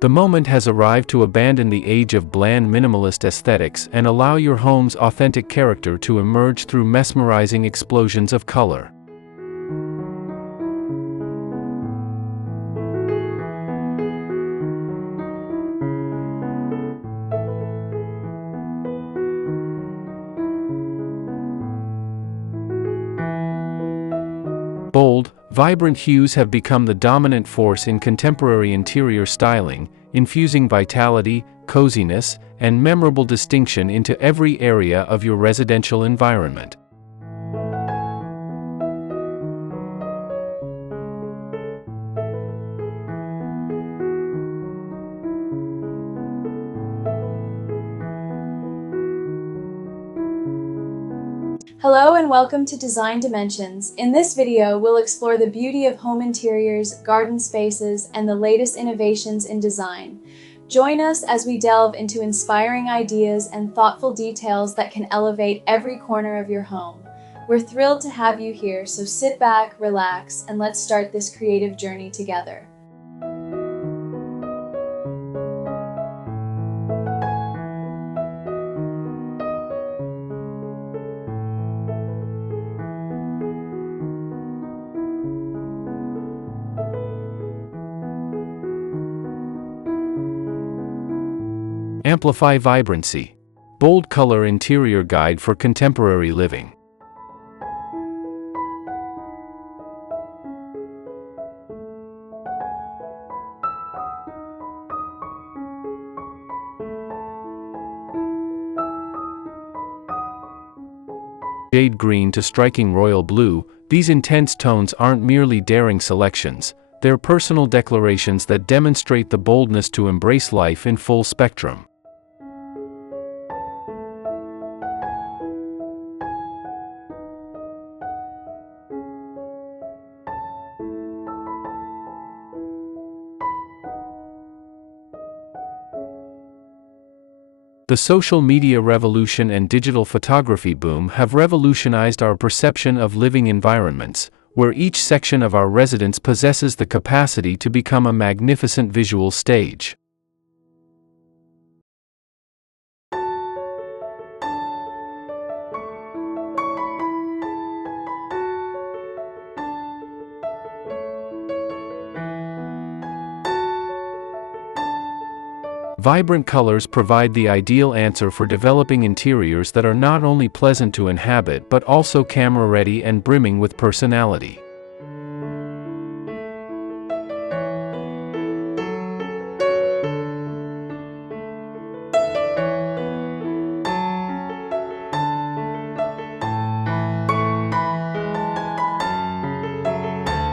The moment has arrived to abandon the age of bland minimalist aesthetics and allow your home's authentic character to emerge through mesmerizing explosions of color. Bold, vibrant hues have become the dominant force in contemporary interior styling, infusing vitality, coziness, and memorable distinction into every area of your residential environment. Hello and welcome to Design Dimensions. In this video, we'll explore the beauty of home interiors, garden spaces, and the latest innovations in design. Join us as we delve into inspiring ideas and thoughtful details that can elevate every corner of your home. We're thrilled to have you here, so sit back, relax, and let's start this creative journey together. Amplify Vibrancy. Bold color interior guide for contemporary living. Jade green to striking royal blue, these intense tones aren't merely daring selections, they're personal declarations that demonstrate the boldness to embrace life in full spectrum. The social media revolution and digital photography boom have revolutionized our perception of living environments, where each section of our residence possesses the capacity to become a magnificent visual stage. Vibrant colors provide the ideal answer for developing interiors that are not only pleasant to inhabit but also camera-ready and brimming with personality.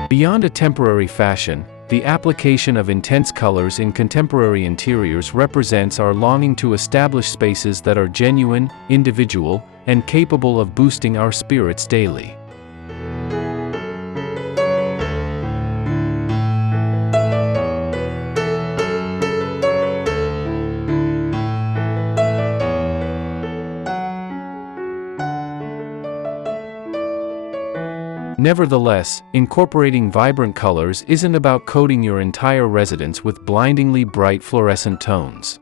Beyond a temporary fashion, the application of intense colors in contemporary interiors represents our longing to establish spaces that are genuine, individual, and capable of boosting our spirits daily. Nevertheless, incorporating vibrant colors isn't about coating your entire residence with blindingly bright fluorescent tones.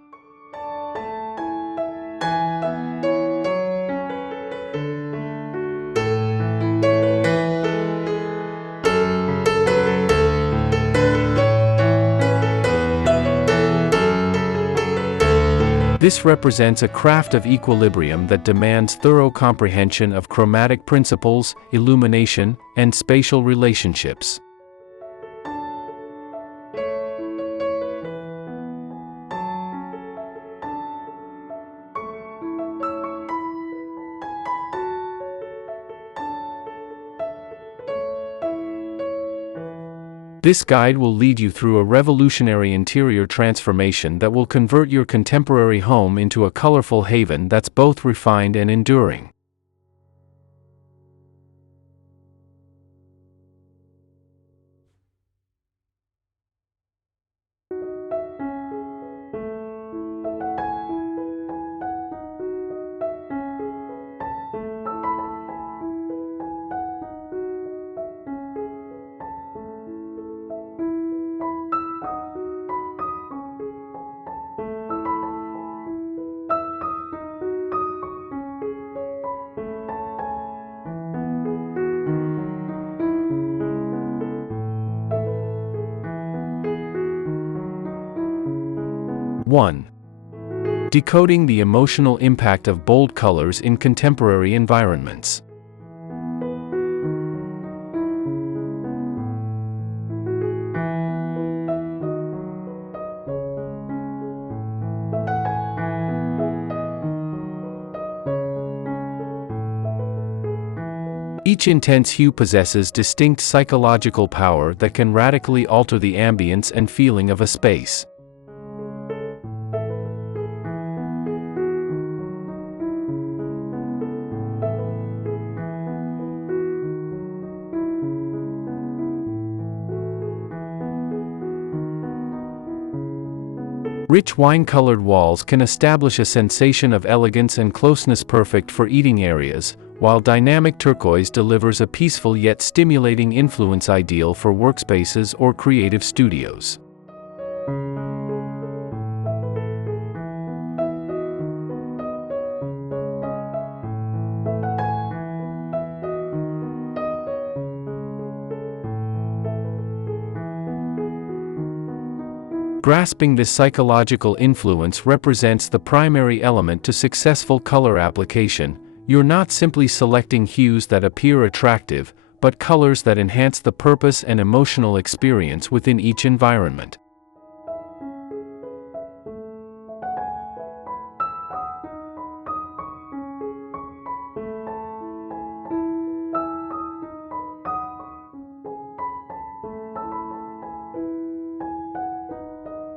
This represents a craft of equilibrium that demands thorough comprehension of chromatic principles, illumination, and spatial relationships. This guide will lead you through a revolutionary interior transformation that will convert your contemporary home into a colorful haven that's both refined and enduring. 1. Decoding the emotional impact of bold colors in contemporary environments. Each intense hue possesses distinct psychological power that can radically alter the ambience and feeling of a space. Rich wine-colored walls can establish a sensation of elegance and closeness perfect for eating areas, while dynamic turquoise delivers a peaceful yet stimulating influence ideal for workspaces or creative studios. Grasping this psychological influence represents the primary element to successful color application. You're not simply selecting hues that appear attractive, but colors that enhance the purpose and emotional experience within each environment.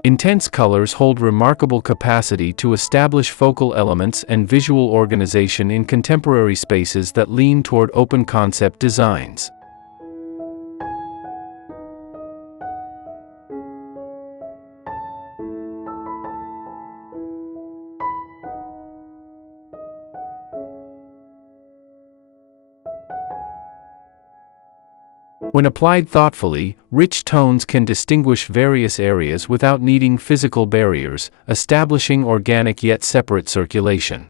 Intense colors hold remarkable capacity to establish focal elements and visual organization in contemporary spaces that lean toward open concept designs. When applied thoughtfully, rich tones can distinguish various areas without needing physical barriers, establishing organic yet separate circulation.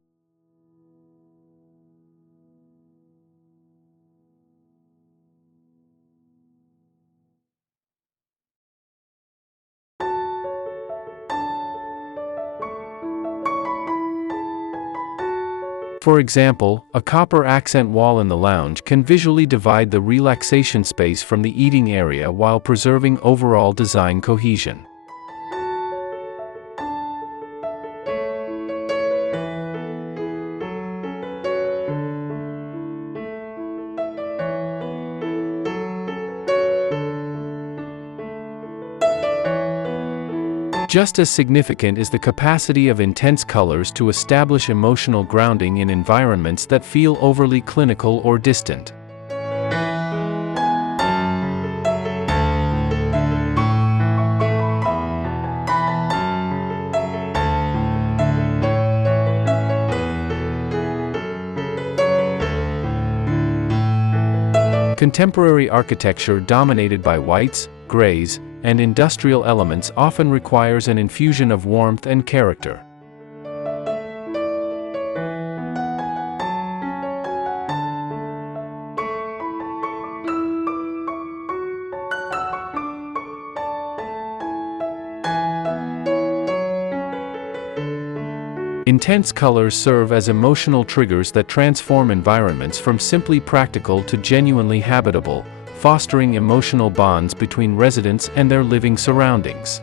For example, a copper accent wall in the lounge can visually divide the relaxation space from the eating area while preserving overall design cohesion. Just as significant is the capacity of intense colors to establish emotional grounding in environments that feel overly clinical or distant. Contemporary architecture dominated by whites, grays, and industrial elements often requires an infusion of warmth and character. Intense colors serve as emotional triggers that transform environments from simply practical to genuinely habitable, fostering emotional bonds between residents and their living surroundings.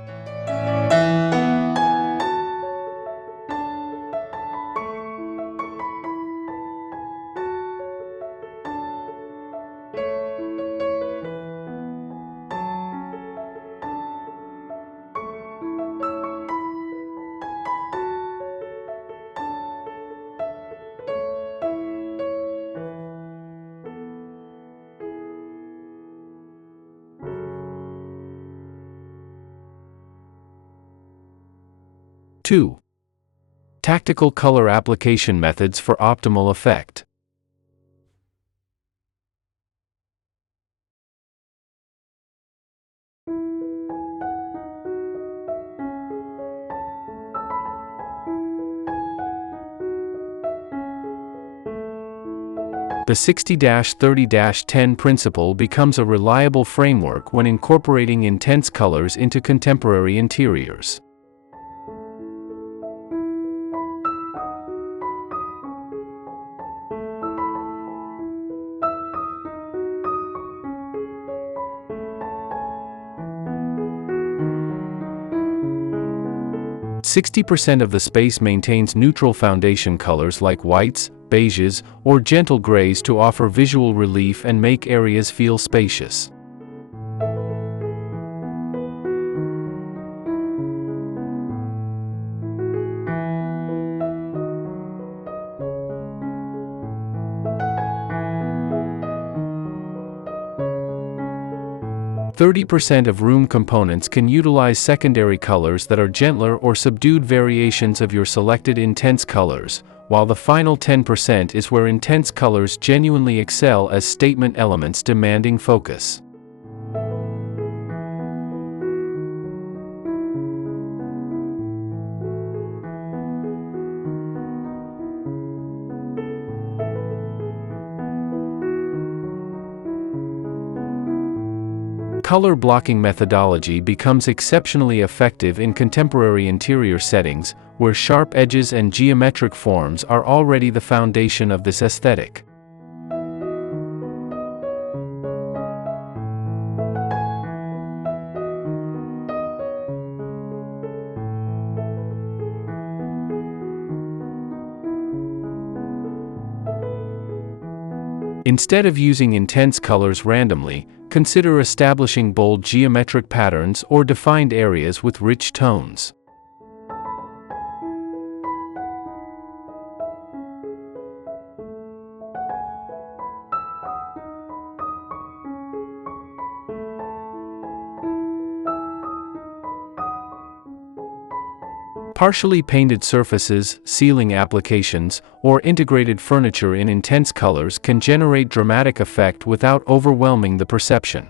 Two. Tactical color application methods for optimal effect. The 60-30-10 principle becomes a reliable framework when incorporating intense colors into contemporary interiors. 60% of the space maintains neutral foundation colors like whites, beiges, or gentle grays to offer visual relief and make areas feel spacious. "30% of room components can utilize secondary colors that are gentler or subdued variations of your selected intense colors, while the final 10% is where intense colors genuinely excel as statement elements demanding focus." Color blocking methodology becomes exceptionally effective in contemporary interior settings, where sharp edges and geometric forms are already the foundation of this aesthetic. Instead of using intense colors randomly, consider establishing bold geometric patterns or defined areas with rich tones. Partially painted surfaces, ceiling applications, or integrated furniture in intense colors can generate dramatic effect without overwhelming the perception.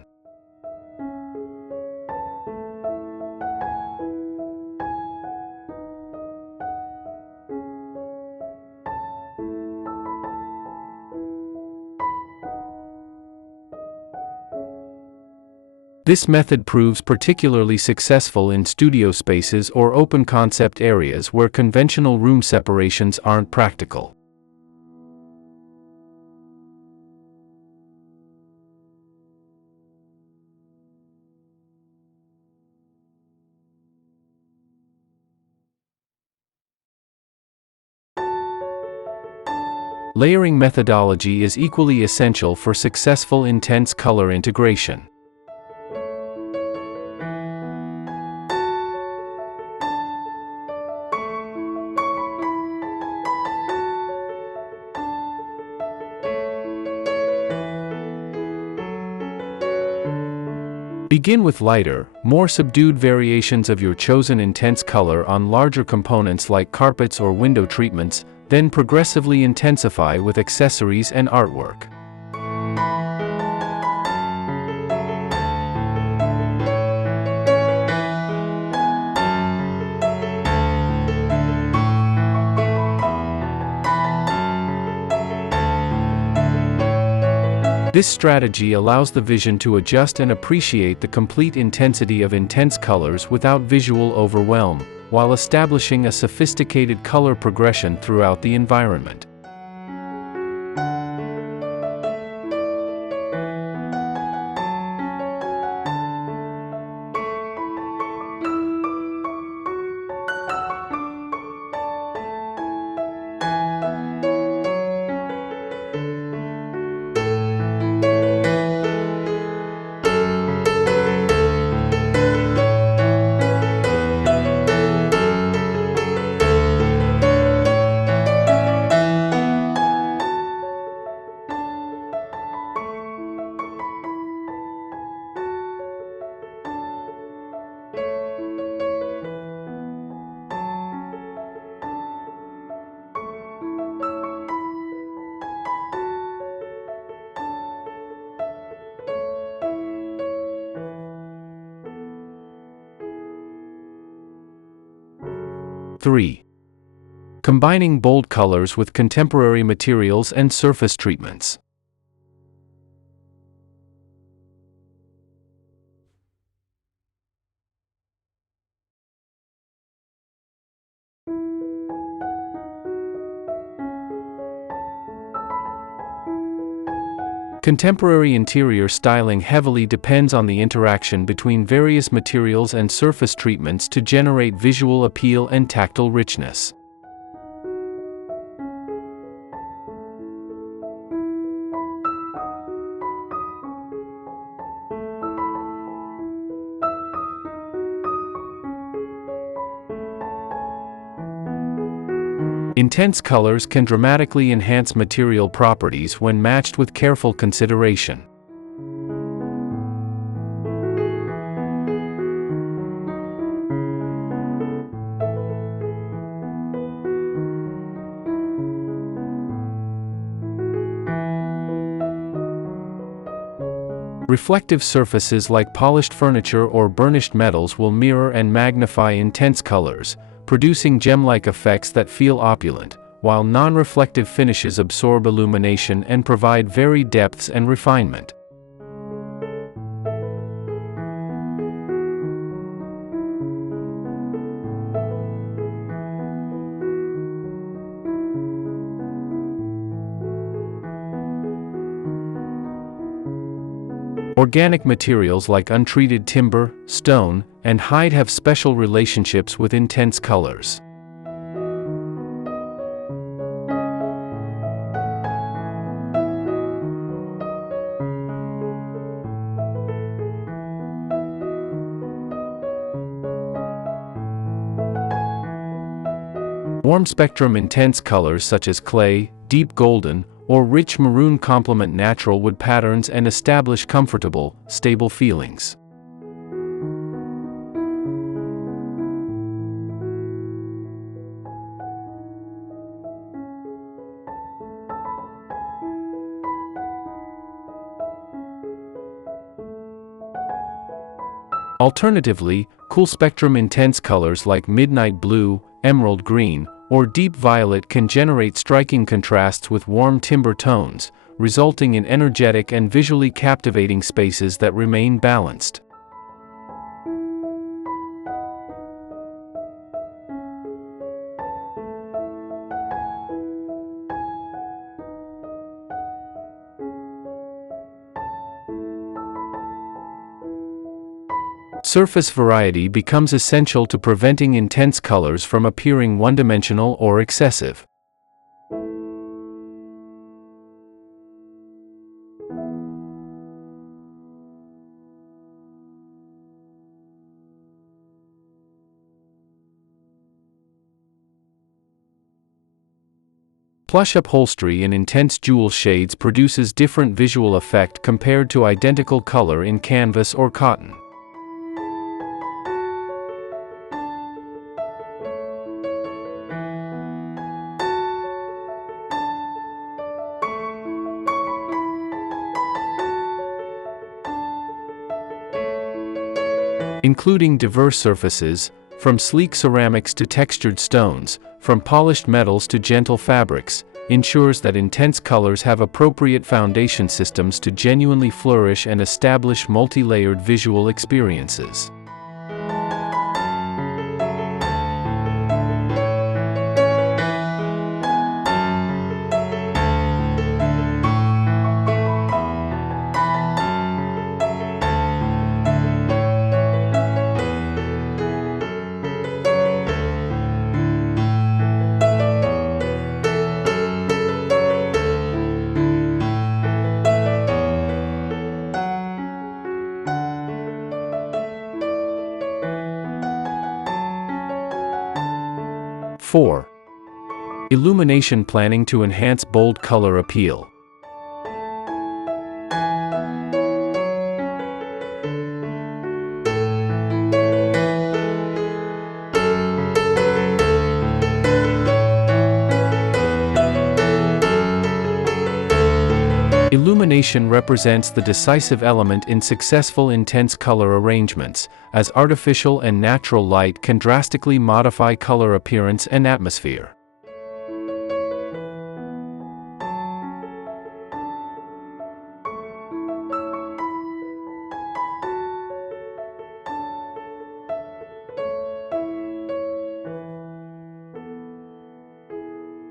This method proves particularly successful in studio spaces or open concept areas where conventional room separations aren't practical. Layering methodology is equally essential for successful intense color integration. Begin with lighter, more subdued variations of your chosen intense color on larger components like carpets or window treatments, then progressively intensify with accessories and artwork. This strategy allows the vision to adjust and appreciate the complete intensity of intense colors without visual overwhelm, while establishing a sophisticated color progression throughout the environment. (3) Combining bold colors with contemporary materials and surface treatments. Contemporary interior styling heavily depends on the interaction between various materials and surface treatments to generate visual appeal and tactile richness. Intense colors can dramatically enhance material properties when matched with careful consideration. Reflective surfaces like polished furniture or burnished metals will mirror and magnify intense colors, producing gem-like effects that feel opulent, while non-reflective finishes absorb illumination and provide varied depths and refinement. Organic materials like untreated timber, stone, and hide have special relationships with intense colors. Warm spectrum intense colors such as clay, deep golden, or rich maroon complement natural wood patterns and establish comfortable, stable feelings. Alternatively, cool spectrum intense colors like midnight blue, emerald green, or deep violet can generate striking contrasts with warm timber tones, resulting in energetic and visually captivating spaces that remain balanced. Surface variety becomes essential to preventing intense colors from appearing one-dimensional or excessive. Plush upholstery in intense jewel shades produces different visual effect compared to identical color in canvas or cotton. Including diverse surfaces, from sleek ceramics to textured stones, from polished metals to gentle fabrics, ensures that intense colors have appropriate foundation systems to genuinely flourish and establish multi-layered visual experiences. (4) Illumination planning to enhance bold color appeal. Illumination represents the decisive element in successful intense color arrangements, as artificial and natural light can drastically modify color appearance and atmosphere.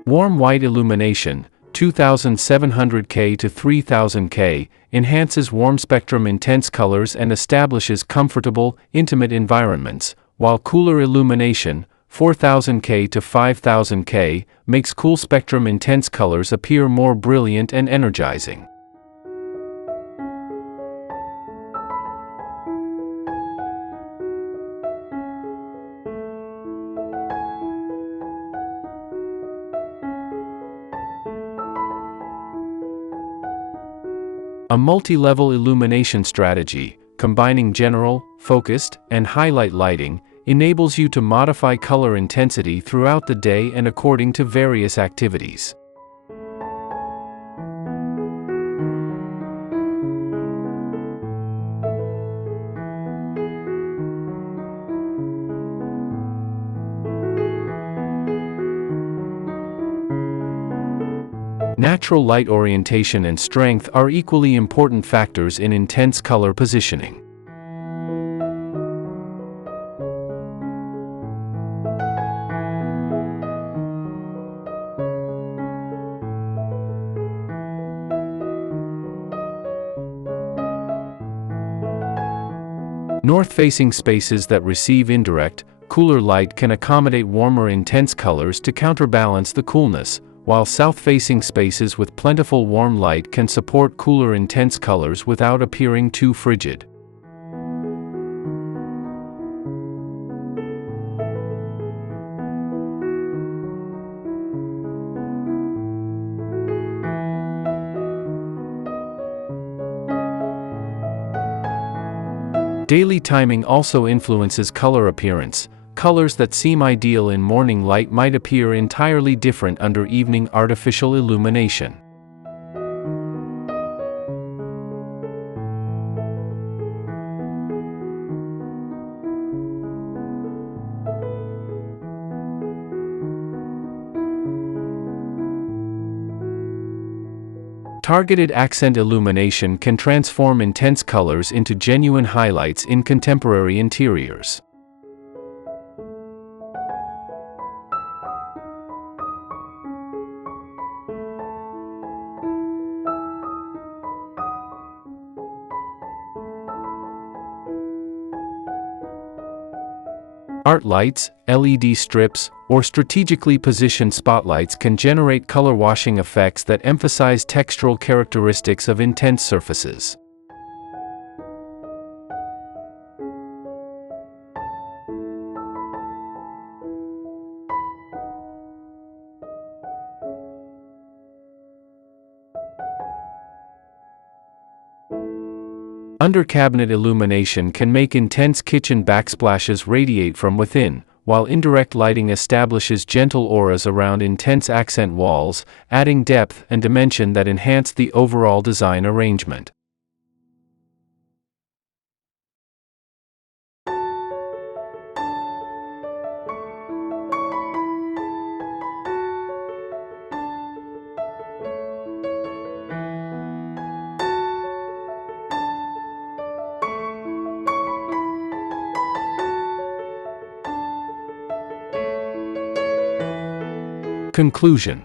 Warm white illumination, 2700K to 3000K, enhances warm spectrum intense colors and establishes comfortable, intimate environments, while cooler illumination, 4000K to 5000K, makes cool spectrum intense colors appear more brilliant and energizing. A multi-level illumination strategy, combining general, focused, and highlight lighting, enables you to modify color intensity throughout the day and according to various activities. Natural light orientation and strength are equally important factors in intense color positioning. North-facing spaces that receive indirect, cooler light can accommodate warmer intense colors to counterbalance the coolness, while south-facing spaces with plentiful warm light can support cooler intense colors without appearing too frigid. Daily timing also influences color appearance. Colors that seem ideal in morning light might appear entirely different under evening artificial illumination. Targeted accent illumination can transform intense colors into genuine highlights in contemporary interiors. Art lights, LED strips, or strategically positioned spotlights can generate color washing effects that emphasize textural characteristics of intense surfaces. Under-cabinet illumination can make intense kitchen backsplashes radiate from within, while indirect lighting establishes gentle auras around intense accent walls, adding depth and dimension that enhance the overall design arrangement. Conclusion.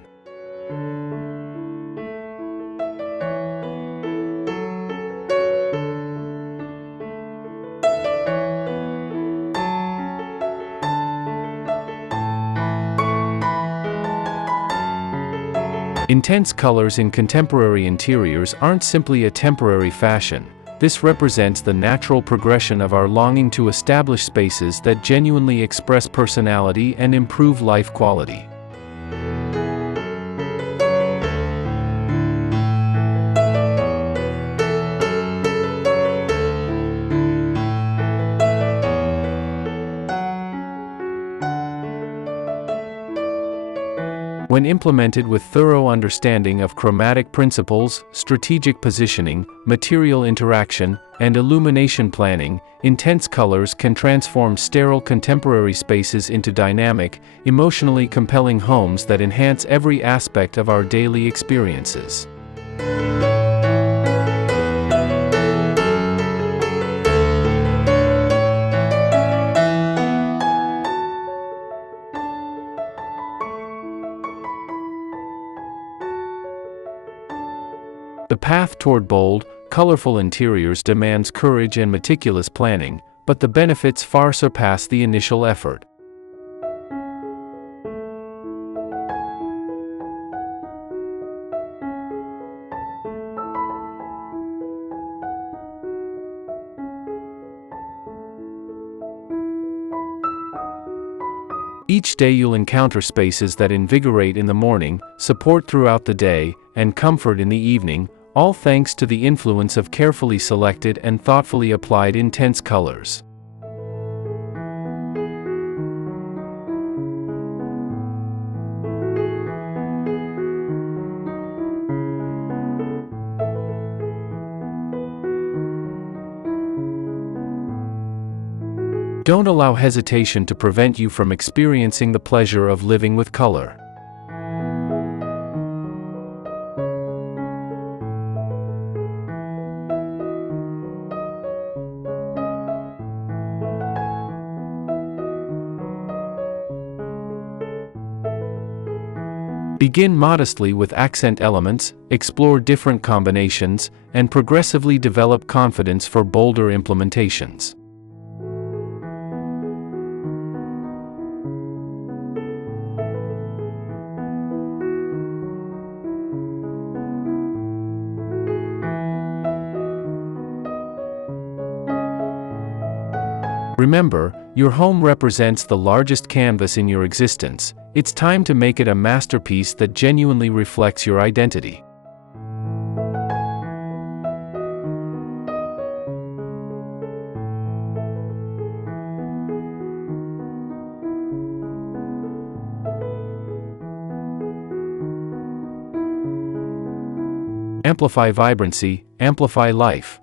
Intense colors in contemporary interiors aren't simply a temporary fashion. This represents the natural progression of our longing to establish spaces that genuinely express personality and improve life quality. When implemented with thorough understanding of chromatic principles, strategic positioning, material interaction, and illumination planning, intense colors can transform sterile contemporary spaces into dynamic, emotionally compelling homes that enhance every aspect of our daily experiences. The path toward bold, colorful interiors demands courage and meticulous planning, but the benefits far surpass the initial effort. Each day you'll encounter spaces that invigorate in the morning, support throughout the day, and comfort in the evening, all thanks to the influence of carefully selected and thoughtfully applied intense colors. Don't allow hesitation to prevent you from experiencing the pleasure of living with color. Begin modestly with accent elements, explore different combinations, and progressively develop confidence for bolder implementations. Remember, your home represents the largest canvas in your existence. It's time to make it a masterpiece that genuinely reflects your identity. Amplify vibrancy, amplify life.